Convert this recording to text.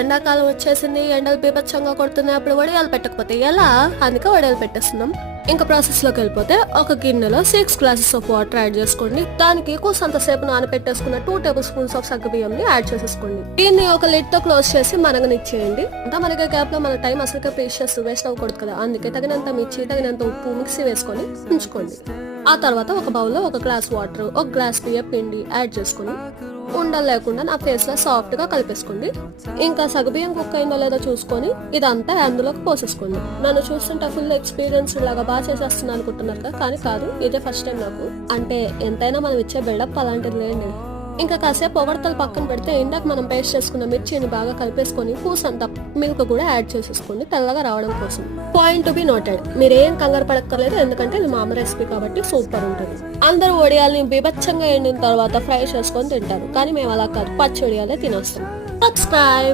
ఎండాకాలం వచ్చేసింది, ఎండలు బీభత్సంగా కొడుతున్నాయి, అప్పుడు వడియాలు పెట్టకపోతే ఎలా? అందుకే వడియాలు పెట్టేస్తున్నాం. ఇంకా ప్రాసెస్ లోకి వెళ్ళిపోతే ఒక గిన్నెలో 6 గ్లాసెస్ ఆఫ్ వాటర్ యాడ్ చేసుకోండి. దానికి కూసంతసేపు నానబెట్టేసుకున్న 2 టేబుల్ స్పూన్స్ ఆఫ్ సగ్గుబియ్యం ని యాడ్ చేసేసుకోండి. దీన్ని ఒక లిడ్ తో క్లోజ్ చేసి మరగనిచ్చేయండి. అంతా మనకి గ్యాప్ లో మన టైం అసలు ప్రీషియస్ వేస్ట్ అవ్వకూడదు కదా, అందుకే తగినంత మిర్చి, తగినంత ఉప్పు మిక్సీ వేసుకొని ఉంచుకోండి. ఆ తర్వాత ఒక బౌల్లో 1 గ్లాస్ వాటర్, 1 గ్లాస్ బియ్యం పిండి యాడ్ చేసుకుని ఉండలు లేకుండా నా ఫేస్ లో సాఫ్ట్ గా కలిపేసుకోండి. ఇంకా సగబియ్యం కుక్ అయిందో లేదో చూసుకొని ఇదంతా అందులోకి పోసేసుకోండి. నన్ను చూస్తుంటే ఫుల్ ఎక్స్పీరియన్స్ లాగా బాగా చేసేస్తున్నాను అనుకుంటున్నారు కదా, కానీ కాదు, ఇదే ఫస్ట్ టైం నాకు. అంటే ఎంతైనా మనం ఇచ్చే బిల్డప్ అలాంటిది లేండి. ఇంకా కాసేపు పొగడతలు పక్కన పెడితే ఇందాక మనం పేస్ట్ చేసుకున్న మిర్చిని బాగా కలిపేసుకొని పూసంత మిల్క్ కూడా యాడ్ చేసేసుకోండి తెల్లగా రావడం కోసం. పాయింట్ టు బి నోటెడ్, మీరేం కంగారు పడక్కర్లేదు, ఎందుకంటే ఇది మా అమ్మ రెసిపీ కాబట్టి సూపర్ ఉంటుంది. అందరూ వడియాల్ని బీభత్సంగా ఎండిన తర్వాత ఫ్రై చేసుకొని తింటారు, కానీ మేము అలా కాదు, పచ్చి వడియాలే తినేస్తాం. సబ్స్క్రైబ్.